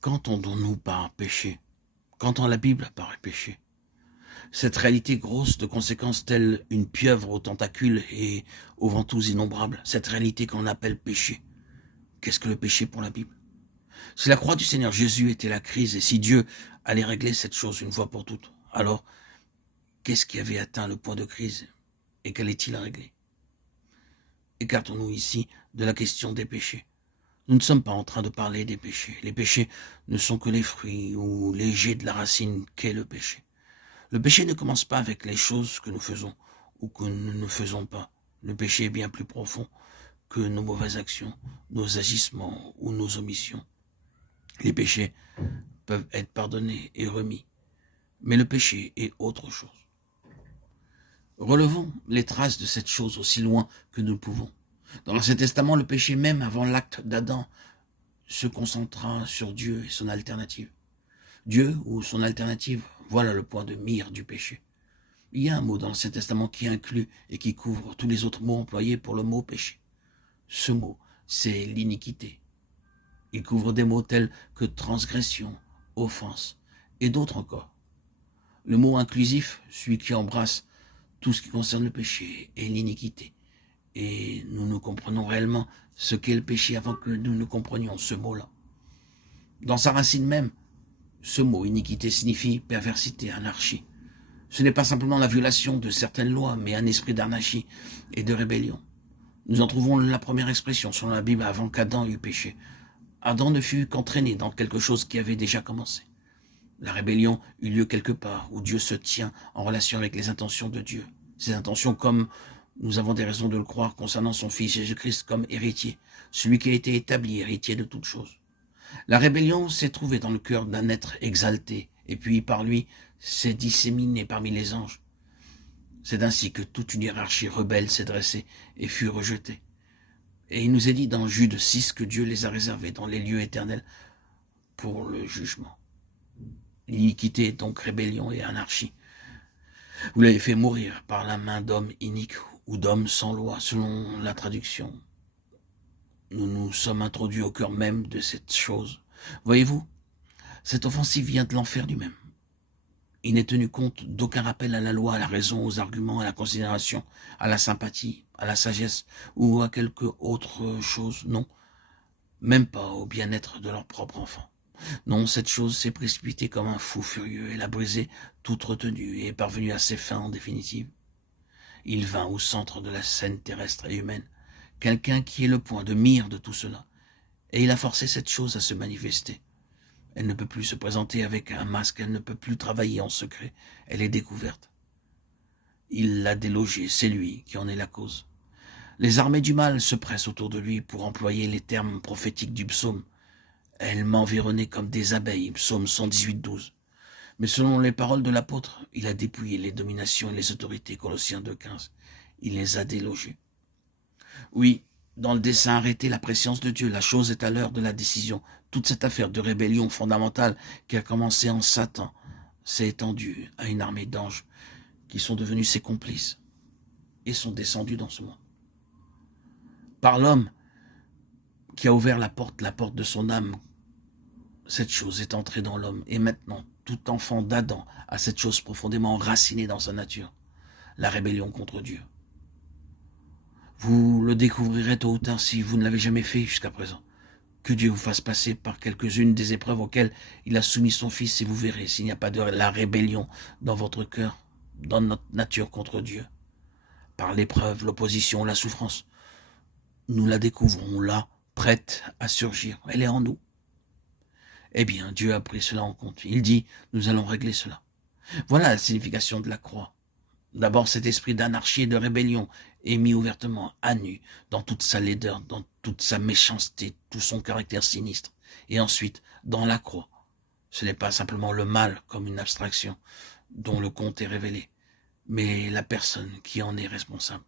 Qu'entendons-nous par péché? Qu'entend la Bible par péché? Cette réalité grosse de conséquences telles une pieuvre aux tentacules et aux ventouses innombrables, cette réalité qu'on appelle péché. Qu'est-ce que le péché pour la Bible? Si la croix du Seigneur Jésus était la crise et si Dieu allait régler cette chose une fois pour toutes, alors qu'est-ce qui avait atteint le point de crise et qu'allait-il régler? Écartons-nous ici de la question des péchés. Nous ne sommes pas en train de parler des péchés. Les péchés ne sont que les fruits ou les jets de la racine qu'est le péché. Le péché ne commence pas avec les choses que nous faisons ou que nous ne faisons pas. Le péché est bien plus profond que nos mauvaises actions, nos agissements ou nos omissions. Les péchés peuvent être pardonnés et remis, mais le péché est autre chose. Relevons les traces de cette chose aussi loin que nous pouvons. Dans l'Ancien Testament, le péché même avant l'acte d'Adam se concentra sur Dieu et son alternative. Dieu ou son alternative, voilà le point de mire du péché. Il y a un mot dans l'Ancien Testament qui inclut et qui couvre tous les autres mots employés pour le mot péché. Ce mot, c'est l'iniquité. Il couvre des mots tels que transgression, offense et d'autres encore. Le mot inclusif, celui qui embrasse tout ce qui concerne le péché et l'iniquité. Et nous comprenons réellement ce qu'est le péché avant que nous ne comprenions ce mot-là. Dans sa racine même, ce mot iniquité signifie perversité, anarchie. Ce n'est pas simplement la violation de certaines lois, mais un esprit d'anarchie et de rébellion. Nous en trouvons la première expression selon la Bible avant qu'Adam eût péché. Adam ne fut qu'entraîné dans quelque chose qui avait déjà commencé. La rébellion eut lieu quelque part où Dieu se tient en relation avec les intentions de Dieu. Ces intentions comme nous avons des raisons de le croire concernant son Fils Jésus-Christ comme héritier, celui qui a été établi héritier de toutes choses. La rébellion s'est trouvée dans le cœur d'un être exalté, et puis par lui s'est disséminée parmi les anges. C'est ainsi que toute une hiérarchie rebelle s'est dressée et fut rejetée. Et il nous est dit dans Jude 6 que Dieu les a réservés dans les lieux éternels pour le jugement. L'iniquité, donc rébellion et anarchie. Vous l'avez fait mourir par la main d'hommes iniques ou d'hommes sans loi, selon la traduction. Nous nous sommes introduits au cœur même de cette chose. Voyez-vous, cette offensive vient de l'enfer lui-même. Il n'est tenu compte d'aucun rappel à la loi, à la raison, aux arguments, à la considération, à la sympathie, à la sagesse ou à quelque autre chose, non, même pas au bien-être de leur propre enfant. Non, cette chose s'est précipitée comme un fou furieux, elle a brisé toute retenue et est parvenue à ses fins en définitive. Il vint au centre de la scène terrestre et humaine, quelqu'un qui est le point de mire de tout cela, et il a forcé cette chose à se manifester. Elle ne peut plus se présenter avec un masque, elle ne peut plus travailler en secret, elle est découverte. Il l'a délogée, c'est lui qui en est la cause. Les armées du mal se pressent autour de lui pour employer les termes prophétiques du psaume. Elles m'environnaient comme des abeilles, psaume 118-12. Mais selon les paroles de l'apôtre, il a dépouillé les dominations et les autorités, Colossiens 2,15. Il les a délogées. Oui, dans le dessein arrêté, la préscience de Dieu, la chose est à l'heure de la décision. Toute cette affaire de rébellion fondamentale qui a commencé en Satan s'est étendue à une armée d'anges qui sont devenus ses complices et sont descendus dans ce monde. Par l'homme qui a ouvert la porte de son âme, cette chose est entrée dans l'homme. Et maintenant, tout enfant d'Adam a cette chose profondément enracinée dans sa nature, la rébellion contre Dieu. Vous le découvrirez tôt ou tard si vous ne l'avez jamais fait jusqu'à présent. Que Dieu vous fasse passer par quelques-unes des épreuves auxquelles il a soumis son Fils et vous verrez s'il n'y a pas de la rébellion dans votre cœur, dans notre nature contre Dieu. Par l'épreuve, l'opposition, la souffrance, nous la découvrons là, prête à surgir. Elle est en nous. Eh bien, Dieu a pris cela en compte. Il dit, nous allons régler cela. Voilà la signification de la croix. D'abord, cet esprit d'anarchie et de rébellion est mis ouvertement à nu, dans toute sa laideur, dans toute sa méchanceté, tout son caractère sinistre. Et ensuite, dans la croix, ce n'est pas simplement le mal comme une abstraction dont le compte est révélé, mais la personne qui en est responsable.